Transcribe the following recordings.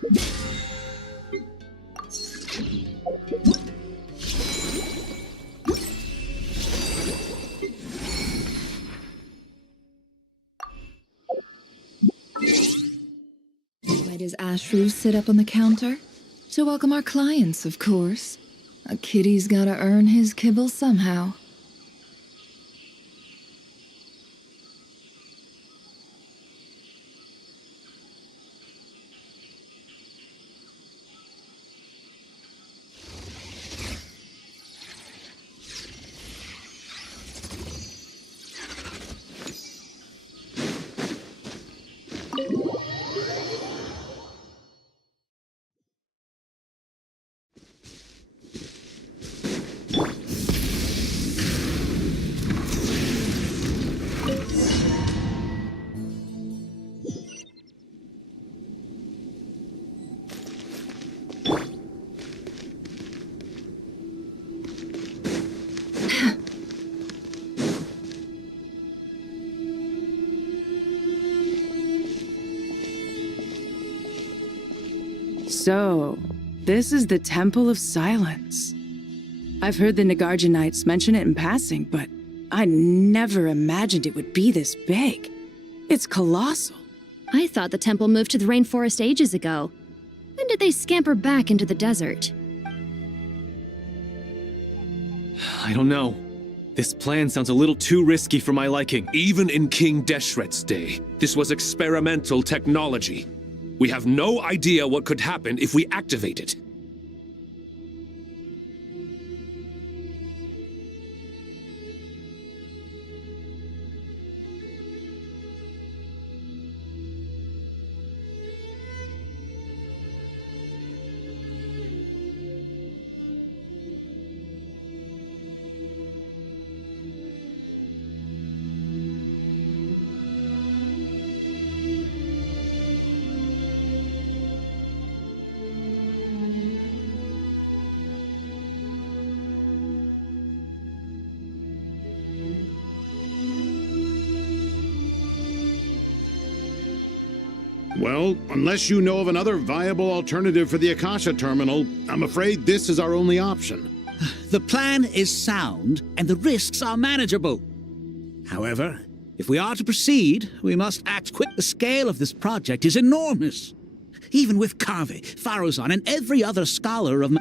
Why does Ashru sit up on the counter? To welcome our clients, of course. A kitty's gotta earn his kibble somehow. So, this is the Temple of Silence. I've heard the Nagarjanites mention it in passing, but I never imagined it would be this big. It's colossal. I thought the temple moved to the rainforest ages ago. When did they scamper back into the desert? I don't know. This plan sounds a little too risky for my liking. Even in King Deshret's day, this was experimental technology. We have no idea what could happen if we activate it. Well, unless you know of another viable alternative for the Akasha terminal, I'm afraid this is our only option. The plan is sound, and the risks are manageable. However, if we are to proceed, we must act quick. The scale of this project is enormous. Even with Kave, Faruzan, and every other scholar of...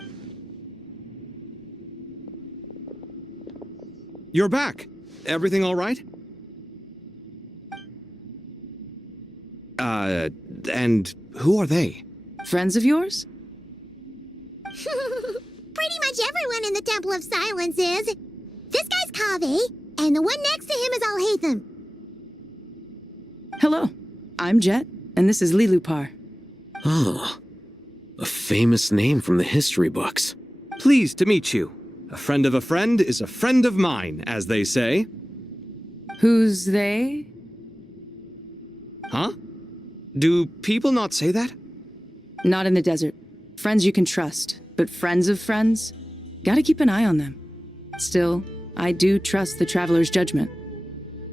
You're back. Everything all right? And who are they? Friends of yours? Pretty much everyone in the Temple of Silence is. This guy's Kave, and the one next to him is Alhaitham. Hello, I'm Jet, and this is Lilupar. Oh, a famous name from the history books. Pleased to meet you. A friend of a friend is a friend of mine, as they say. Who's they? Huh? Do people not say that? Not in the desert. Friends you can trust, but friends of friends? Gotta keep an eye on them. Still, I do trust the Traveler's judgment.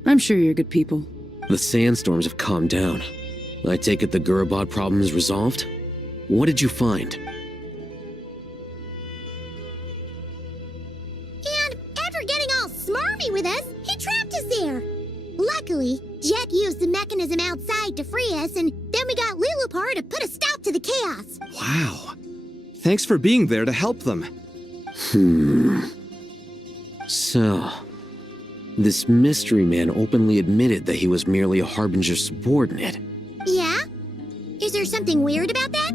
I'm sure you're good people. The sandstorms have calmed down. I take it the Gurabad problem is resolved? What did you find? And after getting all smarmy with us, he trapped us there. Luckily, Jet used the mechanism outside to free us, and then we got Lilupar to put a stop to the chaos. Wow. Thanks for being there to help them. So, this mystery man openly admitted that he was merely a Harbinger's subordinate. Yeah? Is there something weird about that?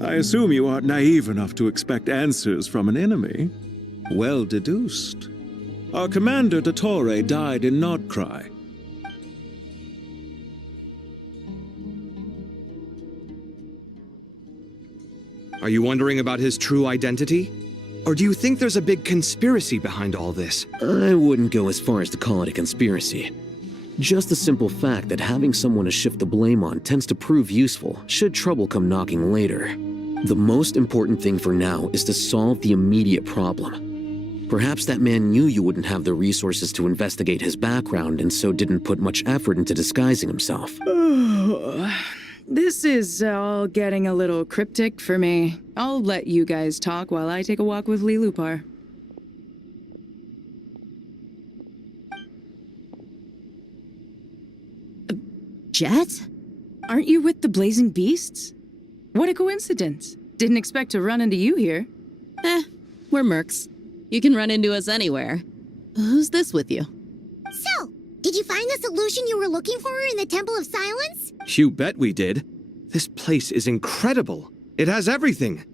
I assume you aren't naive enough to expect answers from an enemy. Well deduced. Our commander, Dottore, died in Nordkrai. Are you wondering about his true identity? Or do you think there's a big conspiracy behind all this? I wouldn't go as far as to call it a conspiracy. Just the simple fact that having someone to shift the blame on tends to prove useful, should trouble come knocking later. The most important thing for now is to solve the immediate problem. Perhaps that man knew you wouldn't have the resources to investigate his background and so didn't put much effort into disguising himself. This is all getting a little cryptic for me. I'll let you guys talk while I take a walk with Lilupar. Jet? Aren't you with the Blazing Beasts? What a coincidence. Didn't expect to run into you here. We're mercs. You can run into us anywhere. Who's this with you? So, did you find the solution you were looking for in the Temple of Silence? You bet we did. This place is incredible. It has everything.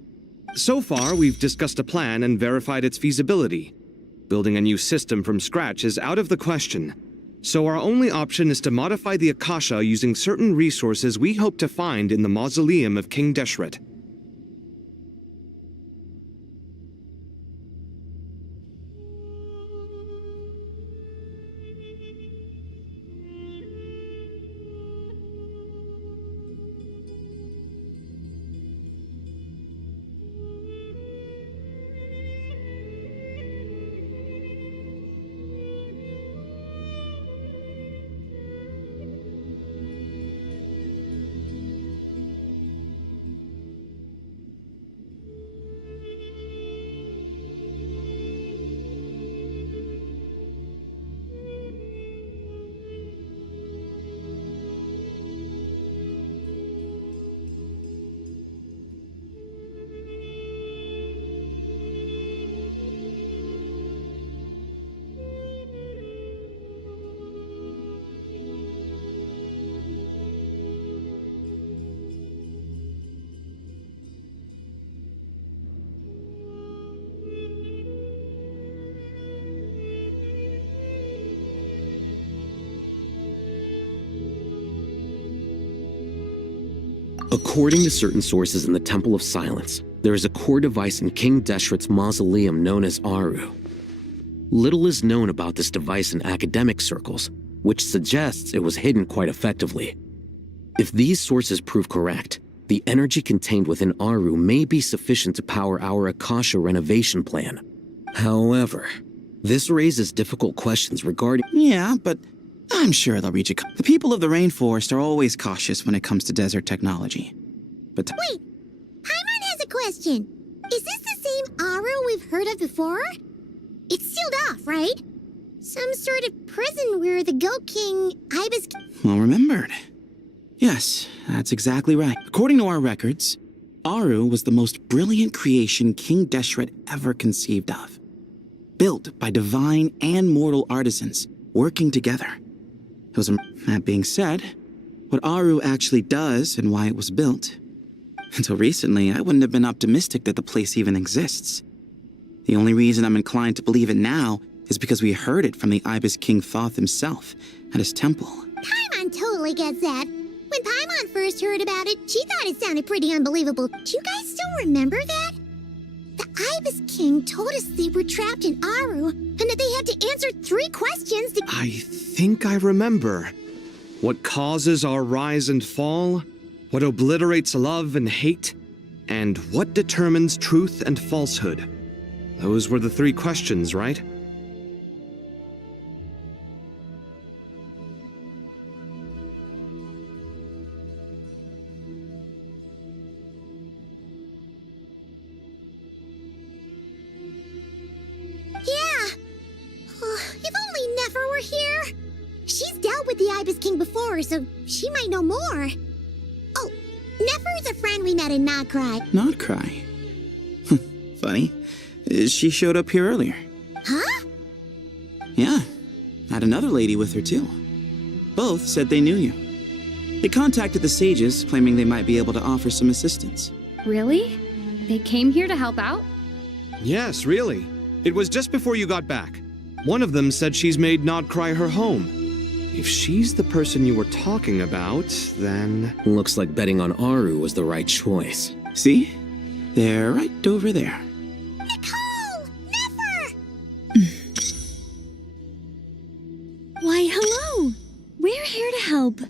So far, we've discussed a plan and verified its feasibility. Building a new system from scratch is out of the question. So our only option is to modify the Akasha using certain resources we hope to find in the mausoleum of King Deshret. According to certain sources in the Temple of Silence, there is a core device in King Deshret's mausoleum known as Aru. Little is known about this device in academic circles, which suggests it was hidden quite effectively. If these sources prove correct, the energy contained within Aru may be sufficient to power our Akasha renovation plan. However, this raises difficult questions regarding— Yeah, but I'm sure they'll reach a... The people of the rainforest are always cautious when it comes to desert technology. But... Wait, Paimon has a question. Is this the same Aru we've heard of before? It's sealed off, right? Some sort of prison where the Goat King, Ibis... Well remembered. Yes, that's exactly right. According to our records, Aru was the most brilliant creation King Deshret ever conceived of. Built by divine and mortal artisans, working together. That being said, what Aru actually does and why it was built. Until recently, I wouldn't have been optimistic that the place even exists. The only reason I'm inclined to believe it now is because we heard it from the Ibis King Thoth himself at his temple. Paimon totally gets that. When Paimon first heard about it, she thought it sounded pretty unbelievable. Do you guys still remember that? The Ibis King told us they were trapped in Aru, and that they had to answer 3 questions to— I think I remember. What causes our rise and fall? What obliterates love and hate? And what determines truth and falsehood? Those were the 3 questions, right? So she might know more. Oh, Nefer's a friend we met in Notcry. Notcry? Funny. She showed up here earlier. Huh? Yeah. Had another lady with her too. Both said they knew you. They contacted the sages, claiming they might be able to offer some assistance. Really? They came here to help out? Yes, really. It was just before you got back. One of them said she's made Notcry her home. If she's the person you were talking about, then... Looks like betting on Aru was the right choice. See? They're right over there. Nicole! Nefer! Why, hello! We're here to help.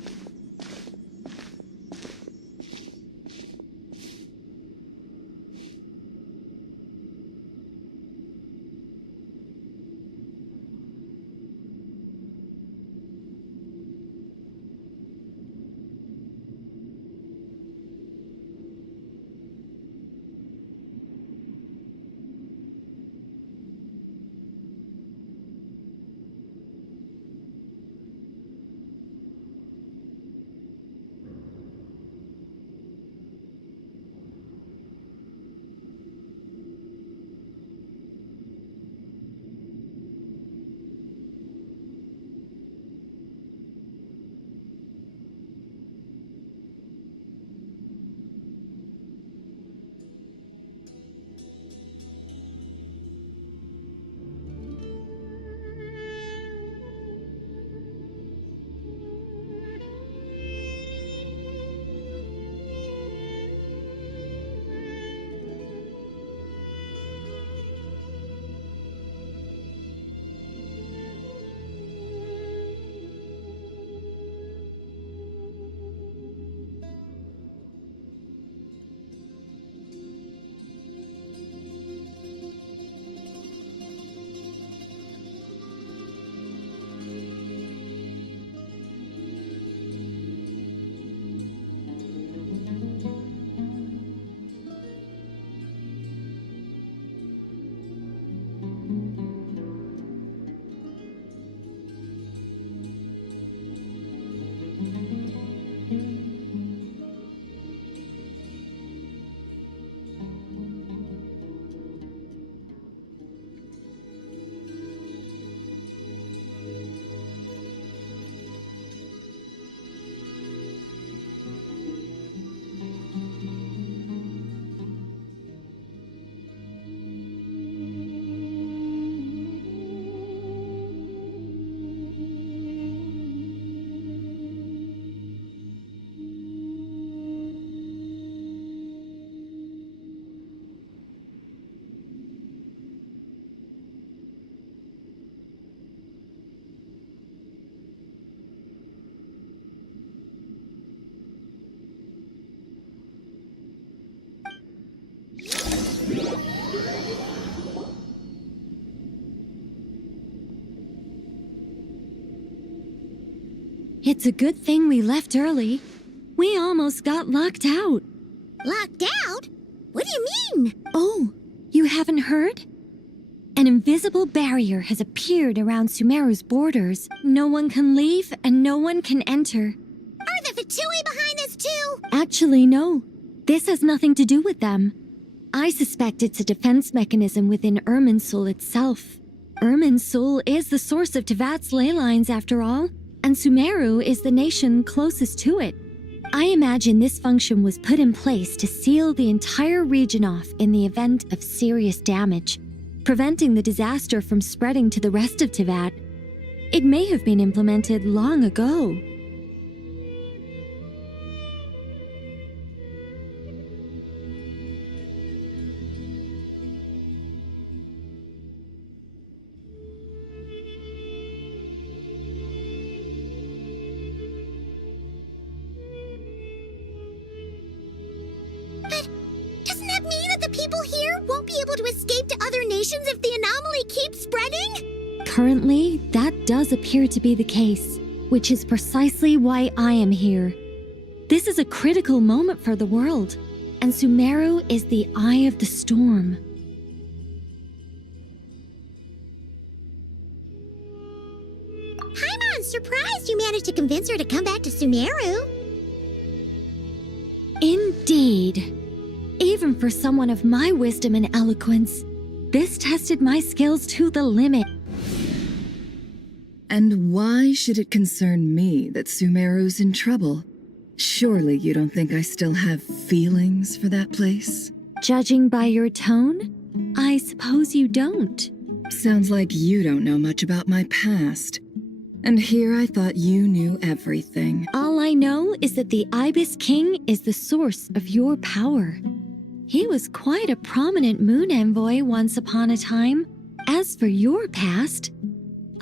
It's a good thing we left early. We almost got locked out. Locked out? What do you mean? Oh, you haven't heard? An invisible barrier has appeared around Sumeru's borders. No one can leave and no one can enter. Are the Fatui behind this too? Actually, no. This has nothing to do with them. I suspect it's a defense mechanism within Irminsul itself. Irminsul is the source of Tevat's ley lines after all, and Sumeru is the nation closest to it. I imagine this function was put in place to seal the entire region off in the event of serious damage, preventing the disaster from spreading to the rest of Tevat. It may have been implemented long ago. People here won't be able to escape to other nations if the anomaly keeps spreading? Currently, that does appear to be the case, which is precisely why I am here. This is a critical moment for the world, and Sumeru is the eye of the storm. I'm surprised you managed to convince her to come back to Sumeru. Indeed. Even for someone of my wisdom and eloquence, this tested my skills to the limit. And why should it concern me that Sumeru's in trouble? Surely you don't think I still have feelings for that place? Judging by your tone, I suppose you don't. Sounds like you don't know much about my past. And here I thought you knew everything. All I know is that the Ibis King is the source of your power. He was quite a prominent moon envoy once upon a time. As for your past,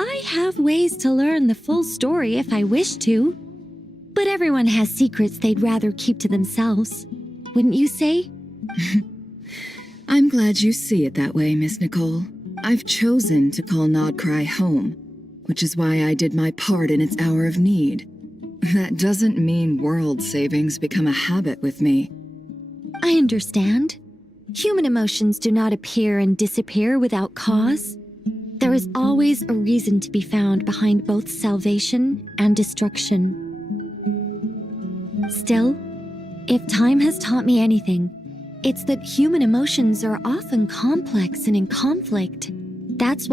I have ways to learn the full story if I wish to. But everyone has secrets they'd rather keep to themselves. Wouldn't you say? I'm glad you see it that way, Miss Nicole. I've chosen to call Nodcry home, which is why I did my part in its hour of need. That doesn't mean world savings become a habit with me. I understand. Human emotions do not appear and disappear without cause. There is always a reason to be found behind both salvation and destruction. Still, if time has taught me anything, it's that human emotions are often complex and in conflict. That's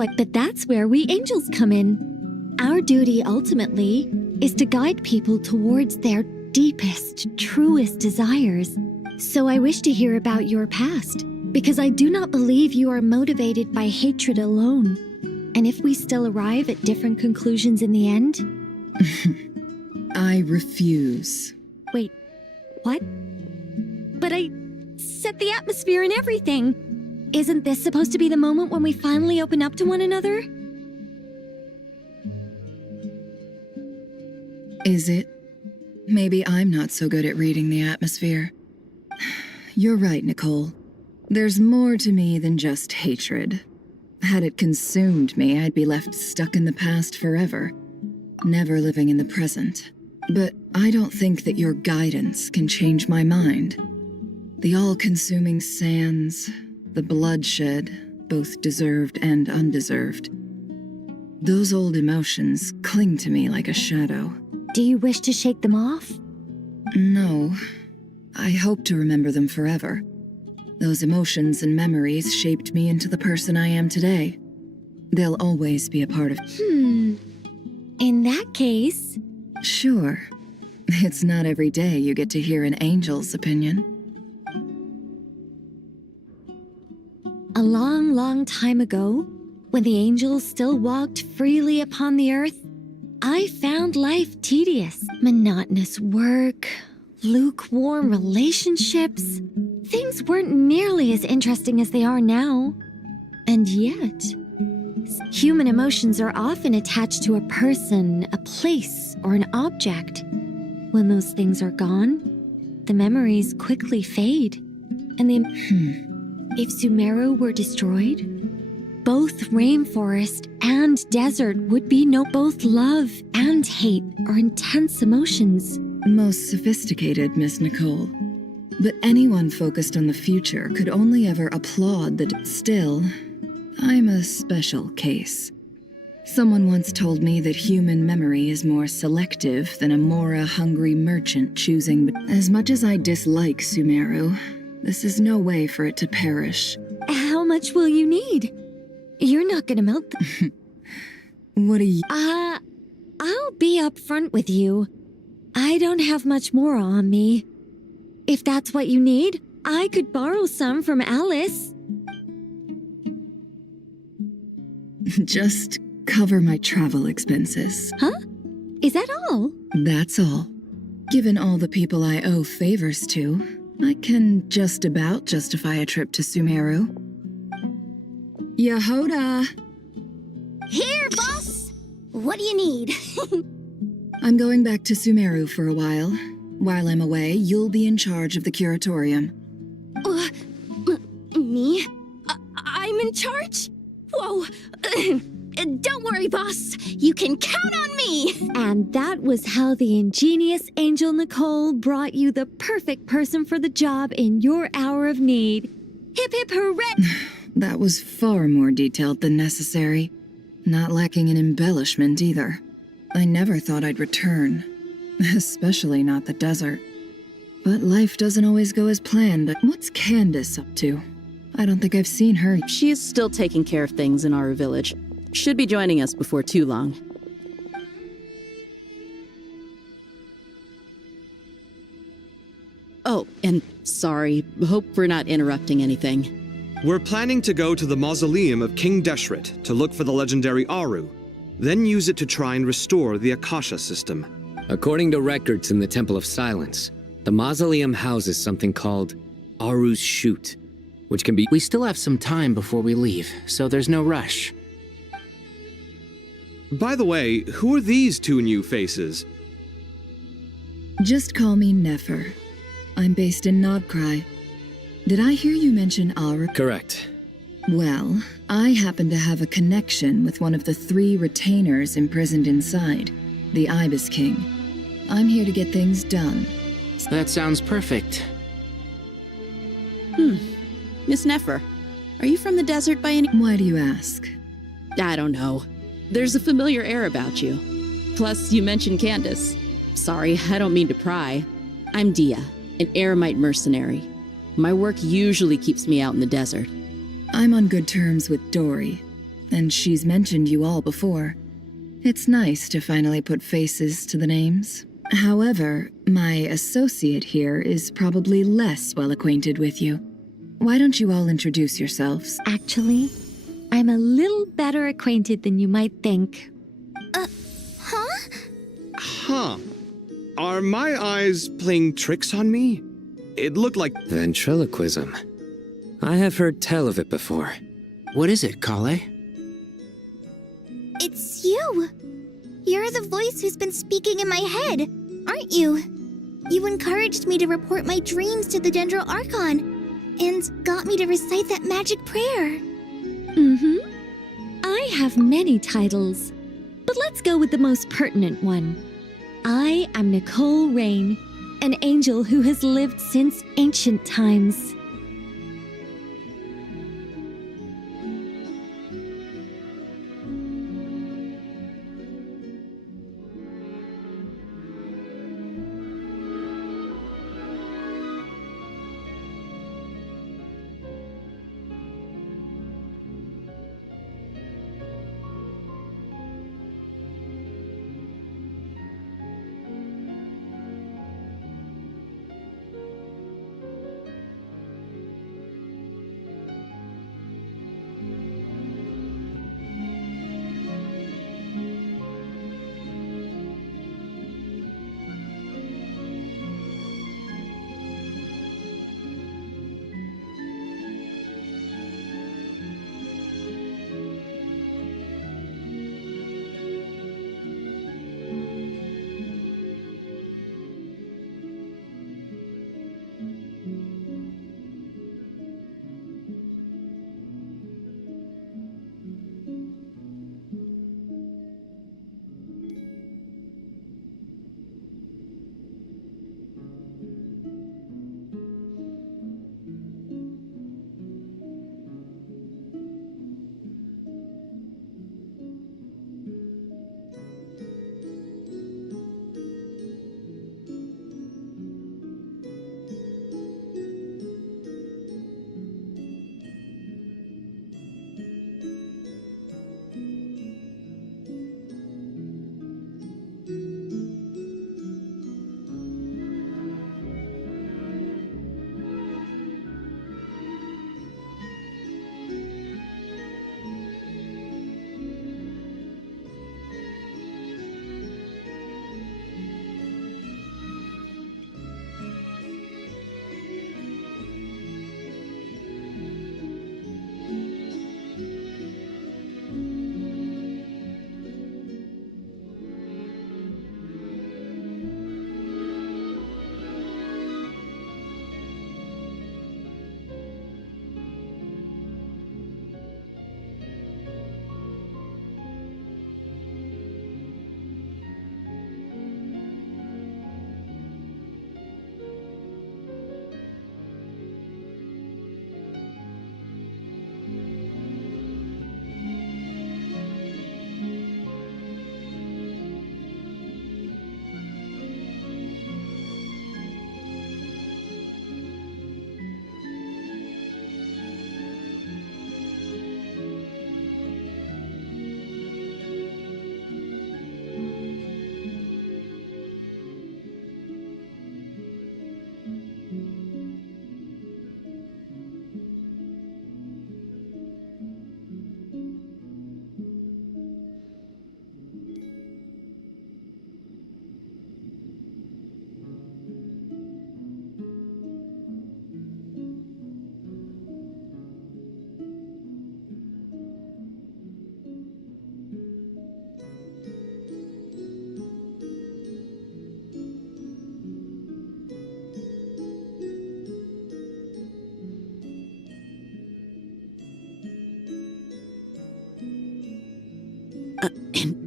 where we angels come in. Our duty ultimately is to guide people towards their deepest, truest desires. So I wish to hear about your past, because I do not believe you are motivated by hatred alone. And if we still arrive at different conclusions in the end? I refuse. Wait, what? But I set the atmosphere and everything. Isn't this supposed to be the moment when we finally open up to one another? Is it? Maybe I'm not so good at reading the atmosphere. You're right, Nicole. There's more to me than just hatred. Had it consumed me, I'd be left stuck in the past forever, never living in the present. But I don't think that your guidance can change my mind. The all-consuming sands, the bloodshed, both deserved and undeserved. Those old emotions cling to me like a shadow. Do you wish to shake them off? No. I hope to remember them forever. Those emotions and memories shaped me into the person I am today. They'll always be a part of... In that case... Sure. It's not every day you get to hear an angel's opinion. A long, long time ago, when the angels still walked freely upon the earth, I found life tedious. Monotonous work, lukewarm relationships. Things weren't nearly as interesting as they are now. And yet, human emotions are often attached to a person, a place, or an object. When those things are gone, the memories quickly fade, and If Sumeru were destroyed, both rainforest and desert would be no. Both love and hate are intense emotions. Most sophisticated, Miss Nicole. But anyone focused on the future could only ever applaud the. Still, I'm a special case. Someone once told me that human memory is more selective than a Mora-hungry merchant choosing. As much as I dislike Sumeru, this is no way for it to perish. How much will you need? You're not gonna melt the. What do you. I'll be upfront with you. I don't have much more on me. If that's what you need, I could borrow some from Alice. Just cover my travel expenses. Huh? Is that all? That's all. Given all the people I owe favors to, I can just about justify a trip to Sumeru. Yehoda! Here, boss! What do you need? I'm going back to Sumeru for a while. While I'm away, you'll be in charge of the curatorium. Me? I'm in charge? Whoa. Don't worry, boss. You can count on me. And that was how the ingenious Angel Nicole brought you the perfect person for the job in your hour of need. Hip hip hooray! That was far more detailed than necessary. Not lacking in embellishment either. I never thought I'd return. Especially not the desert. But life doesn't always go as planned. What's Candace up to? I don't think I've seen her. She is still taking care of things in Aru Village. Should be joining us before too long. Oh, and sorry. Hope we're not interrupting anything. We're planning to go to the mausoleum of King Deshret to look for the legendary Aru, then use it to try and restore the Akasha system. According to records in the Temple of Silence, the mausoleum houses something called Aru's Chute, which can be. We still have some time before we leave, so there's no rush. By the way, who are these two new faces? Just call me Nefer. I'm based in Nodcry. Did I hear you mention Aru? Correct. Well, I happen to have a connection with one of the 3 retainers imprisoned inside, the Ibis King. I'm here to get things done. That sounds perfect. Miss Nefer, are you from the desert by any... Why do you ask? I don't know. There's a familiar air about you. Plus, you mentioned Candace. Sorry, I don't mean to pry. I'm Dia, an eremite mercenary. My work usually keeps me out in the desert. I'm on good terms with Dory, and she's mentioned you all before. It's nice to finally put faces to the names. However, my associate here is probably less well acquainted with you. Why don't you all introduce yourselves? Actually, I'm a little better acquainted than you might think. Huh? Huh. Are my eyes playing tricks on me? It looked like Ventriloquism. I have heard tell of it before. What is it, Kale? It's you. You're the voice who's been speaking in my head, aren't you? You encouraged me to report my dreams to the Dendro Archon, and got me to recite that magic prayer. I have many titles, but let's go with the most pertinent one. I am Nicole Rain, an angel who has lived since ancient times.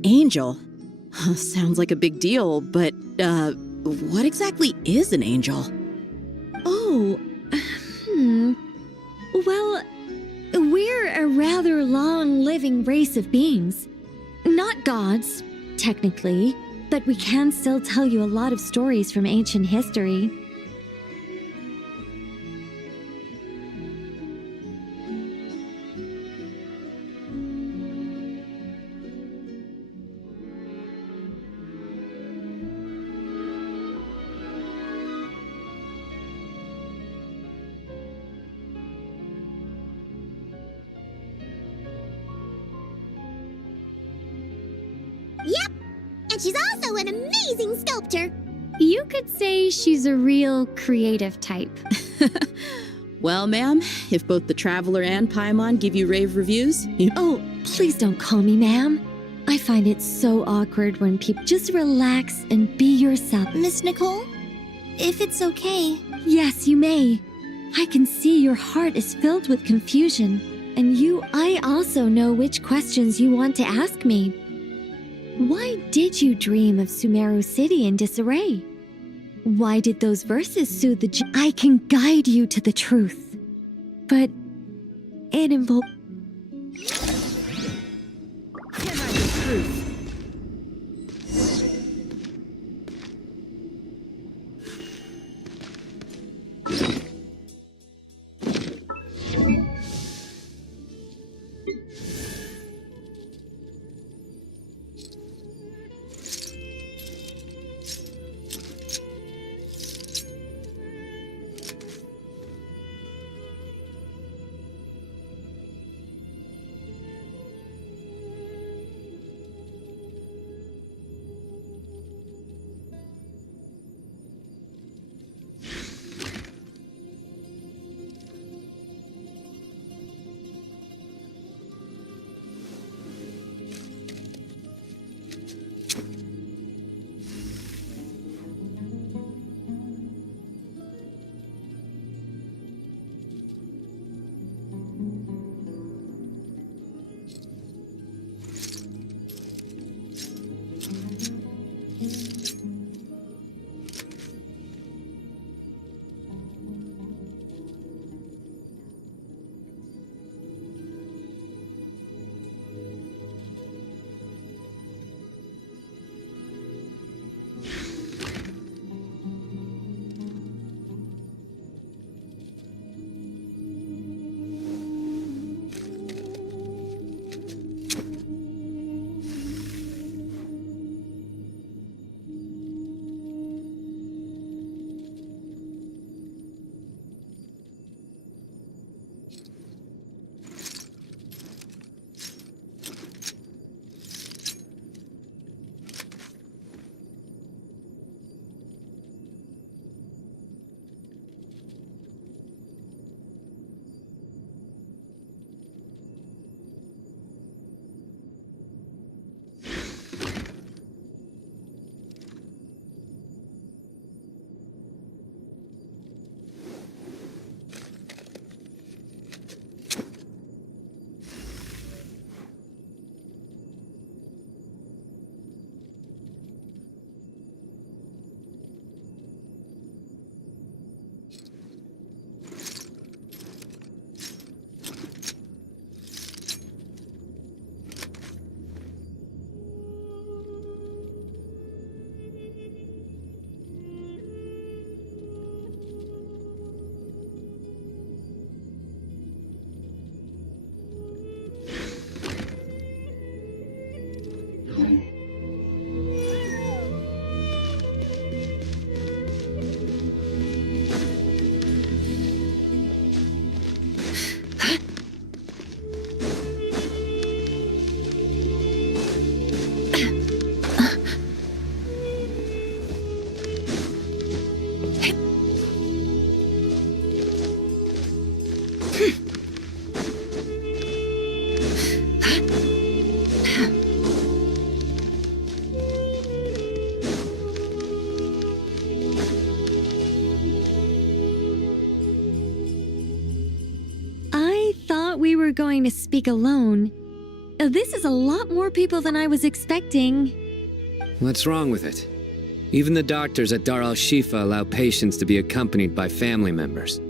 angel? Sounds like a big deal, but, what exactly is an angel? Oh, Well, we're a rather long-living race of beings. Not gods, technically, but we can still tell you a lot of stories from ancient history. Yep, and she's also an amazing sculptor. You could say she's a real creative type. Well, ma'am, if both the Traveler and Paimon give you rave reviews, Oh, please don't call me ma'am. I find it so awkward when people just relax and be yourself. Miss Nicole, if it's okay. Yes, you may. I can see your heart is filled with confusion, and I also know which questions you want to ask me. Why did you dream of Sumeru City in disarray? Why did those verses soothe the... I can guide you to the truth, but it involves... I thought we were going to speak alone. This is a lot more people than I was expecting. What's wrong with it? Even the doctors at Dar al-Shifa allow patients to be accompanied by family members.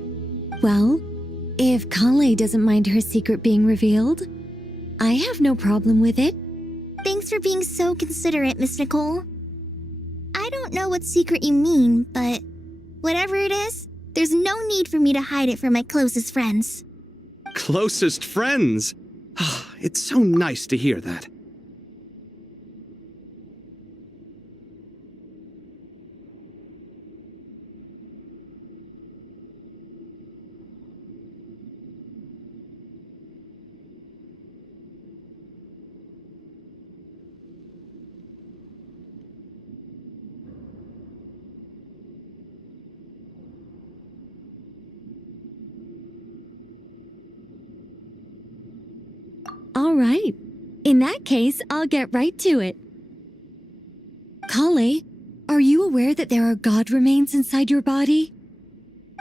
Well, if Kale doesn't mind her secret being revealed, I have no problem with it. Thanks for being so considerate, Miss Nicole. I don't know what secret you mean, but whatever it is, there's no need for me to hide it from my closest friends. Closest friends? It's so nice to hear that. All right. In that case, I'll get right to it. Kale, are you aware that there are god remains inside your body?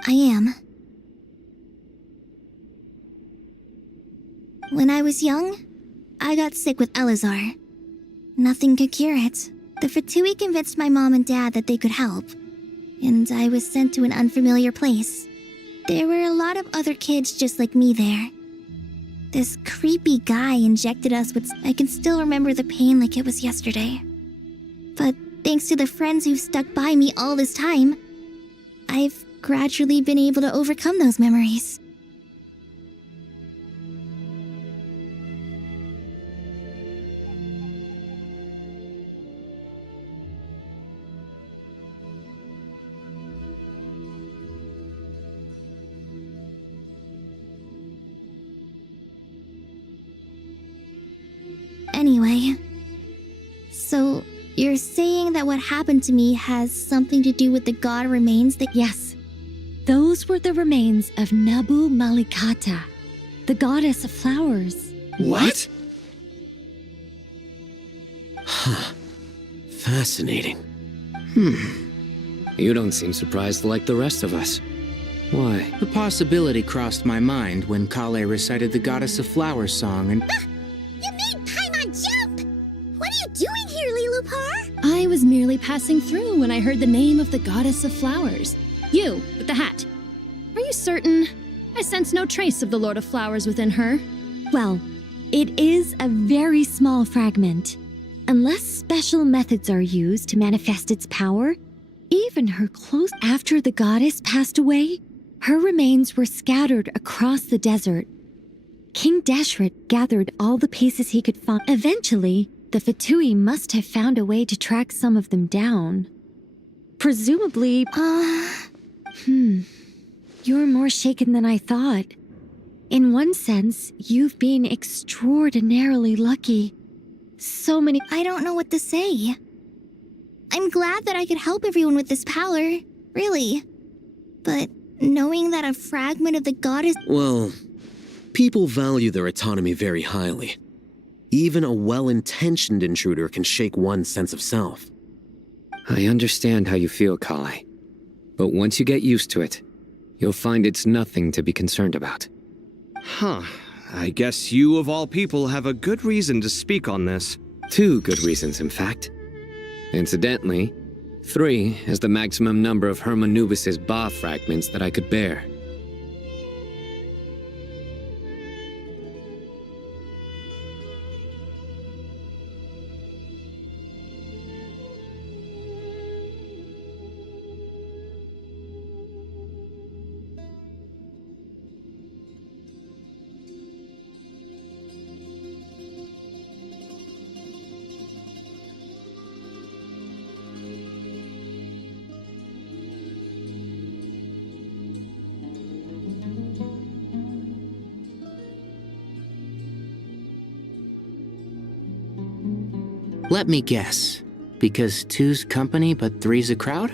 I am. When I was young, I got sick with Elazar. Nothing could cure it. The Fatui convinced my mom and dad that they could help, and I was sent to an unfamiliar place. There were a lot of other kids just like me there. This creepy guy injected us with... I can still remember the pain like it was yesterday. But thanks to the friends who've stuck by me all this time, I've gradually been able to overcome those memories. Anyway, so you're saying that what happened to me has something to do with the god remains that... Yes. Those were the remains of Nabu Malikata, the goddess of flowers. What? Huh. Fascinating. You don't seem surprised like the rest of us. Why? The possibility crossed my mind when Kale recited the Goddess of Flowers song and... You made Paimon jump! What are you doing here, Lilupar? I was merely passing through when I heard the name of the Goddess of Flowers. You, with the hat. Are you certain? I sense no trace of the Lord of Flowers within her. Well, it is a very small fragment. Unless special methods are used to manifest its power, even her close... After the goddess passed away, her remains were scattered across the desert. King Deshret gathered all the pieces he could find. Eventually, the Fatui must have found a way to track some of them down. Presumably... You're more shaken than I thought. In one sense, you've been extraordinarily lucky. So many... I don't know what to say. I'm glad that I could help everyone with this power, really. But knowing that a fragment of the goddess... Well, people value their autonomy very highly. Even a well-intentioned intruder can shake one's sense of self. I understand how you feel, Kale. But once you get used to it, you'll find it's nothing to be concerned about. I guess you of all people have a good reason to speak on this. 2 good reasons, in fact. Incidentally, 3 is the maximum number of Hermanubis' Ba fragments that I could bear. Let me guess. Because 2's company but 3's a crowd?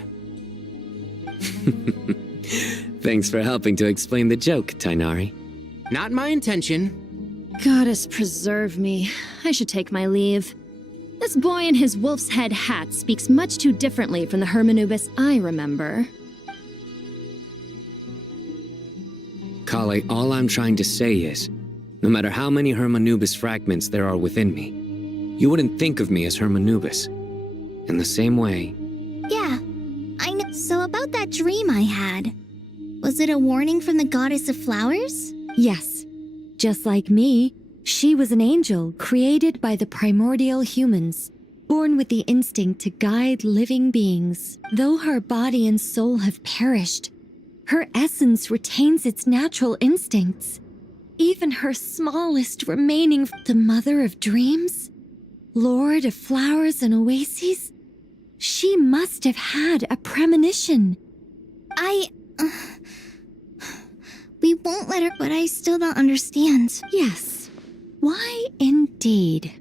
Thanks for helping to explain the joke, Tainari. Not my intention. Goddess preserve me. I should take my leave. This boy in his wolf's head hat speaks much too differently from the Hermanubis I remember. Kale, all I'm trying to say is, No matter how many Hermanubis fragments there are within me, you wouldn't think of me as Hermanubis. In the same way, Yeah, I know. So about that dream I had, was it a warning from the goddess of flowers? Yes. Just like me, she was an angel created by the primordial humans, born with the instinct to guide living beings. Though her body and soul have perished, her essence retains its natural instincts. Even her smallest remaining, the mother of dreams, lord of flowers and oases, she must have had a premonition. We won't let her, but I still don't understand. Yes. Why indeed?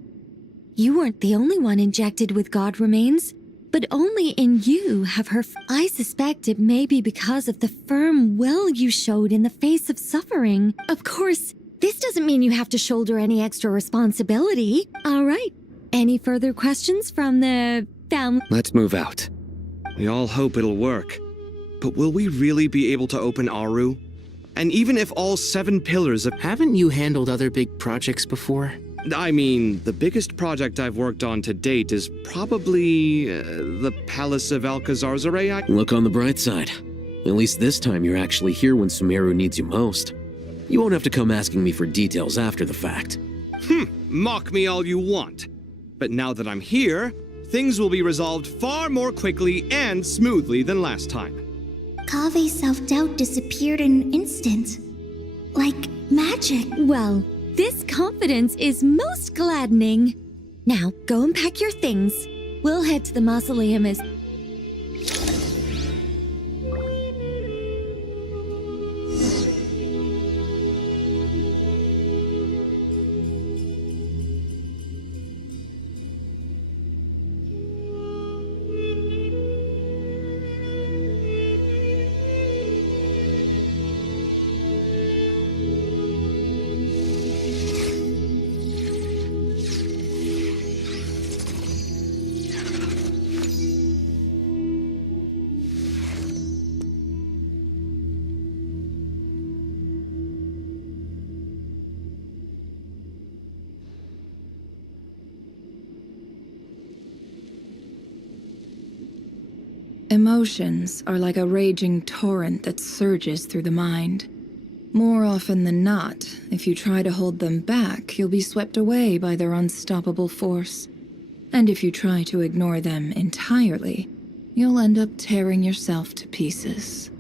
You weren't the only one injected with god remains, but only in you have her. I suspect it may be because of the firm will you showed in the face of suffering. Of course, this doesn't mean you have to shoulder any extra responsibility. All right. Any further questions from the family? let's move out. We all hope it'll work. But will we really be able to open Aru? And even if all 7 pillars of... Haven't you handled other big projects before? I mean, the biggest project I've worked on to date is probably the Palace of Alcazarzaray. Look on the bright side. At least this time you're actually here when Sumeru needs you most. You won't have to come asking me for details after the fact. Mock me all you want. But now that I'm here, things will be resolved far more quickly and smoothly than last time. Kave's self-doubt disappeared in an instant. Like magic. Well, this confidence is most gladdening. Now, go and pack your things. We'll head to the mausoleum as... Emotions are like a raging torrent that surges through the mind. More often than not, if you try to hold them back, you'll be swept away by their unstoppable force. And if you try to ignore them entirely, you'll end up tearing yourself to pieces.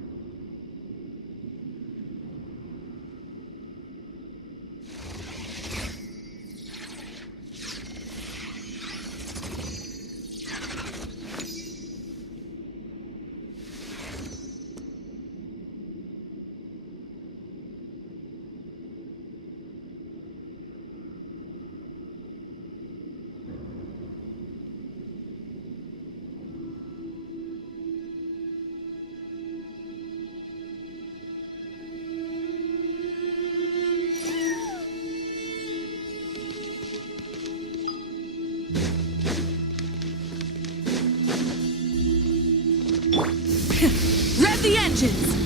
Rev the engines!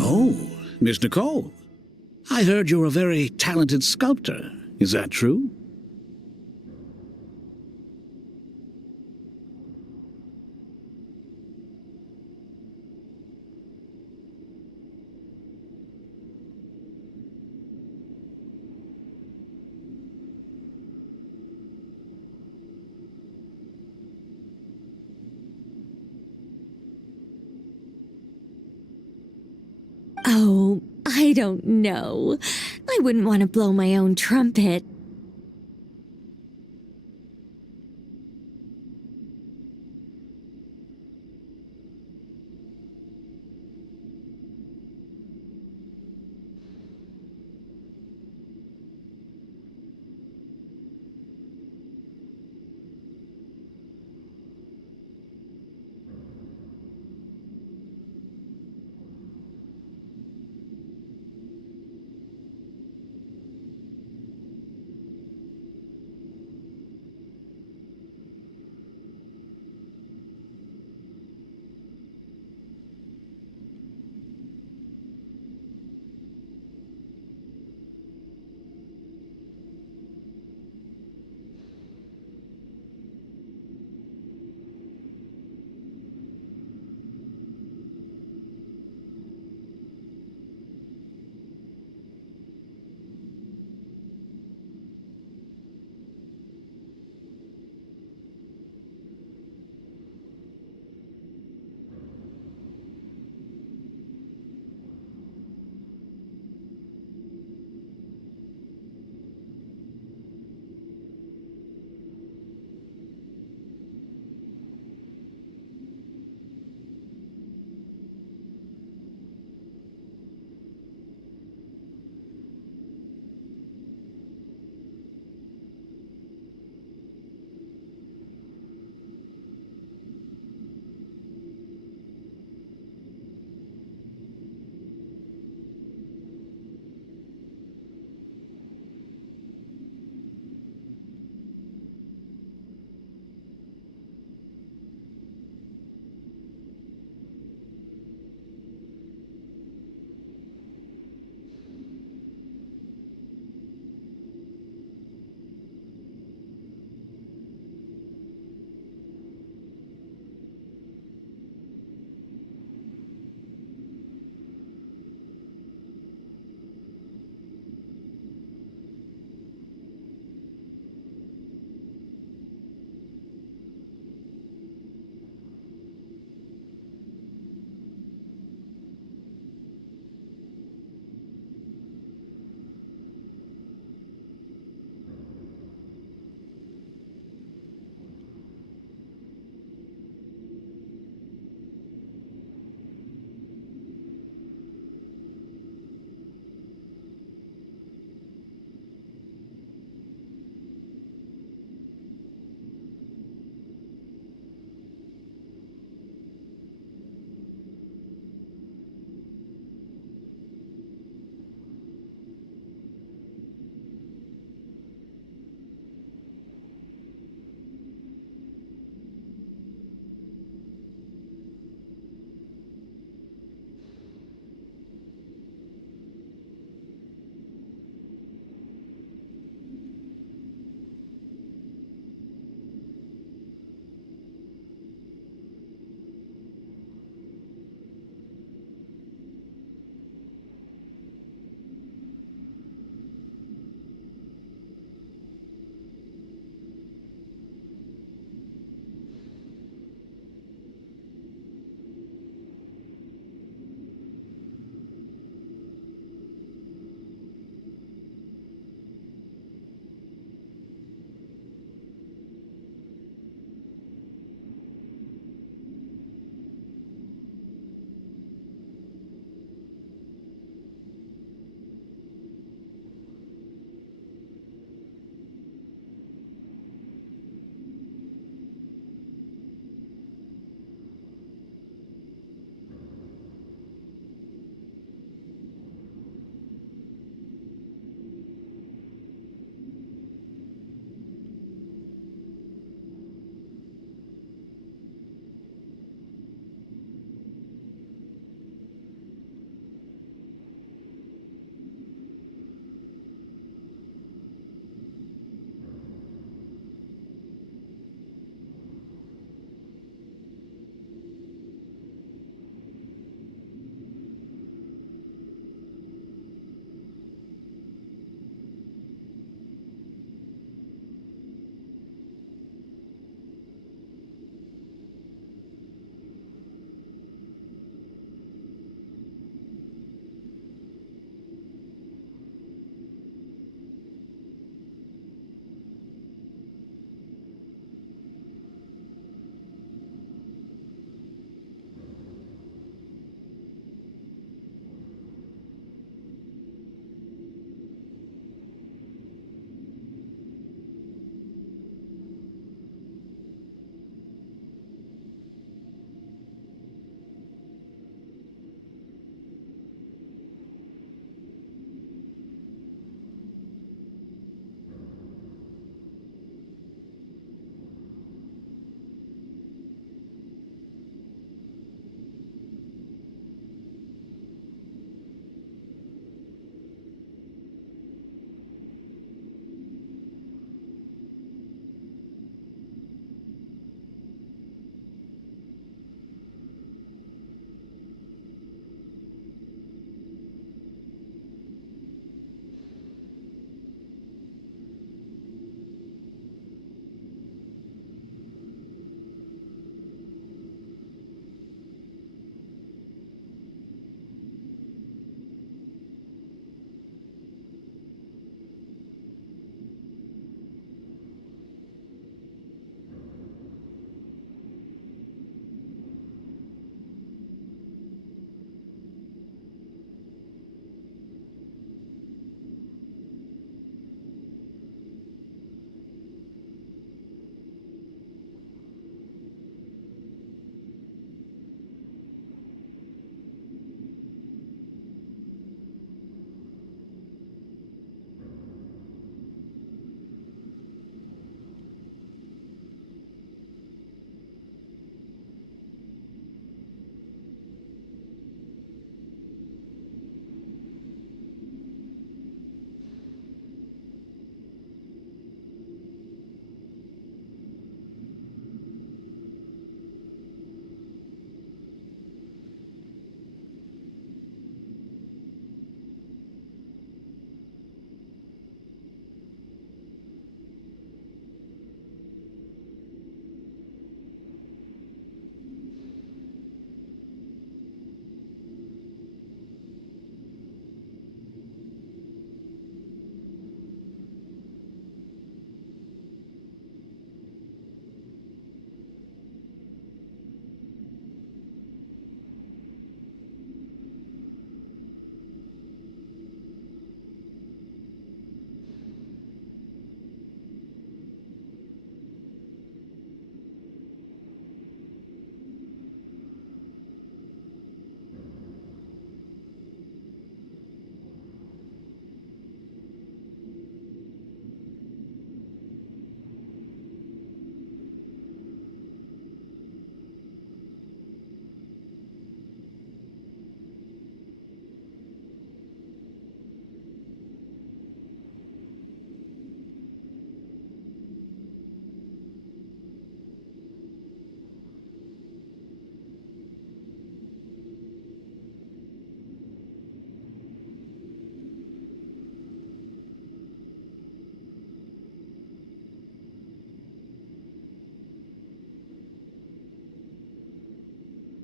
Oh, Miss Nicole. I heard you're a very talented sculptor. Is that true? Oh, I don't know. I wouldn't want to blow my own trumpet.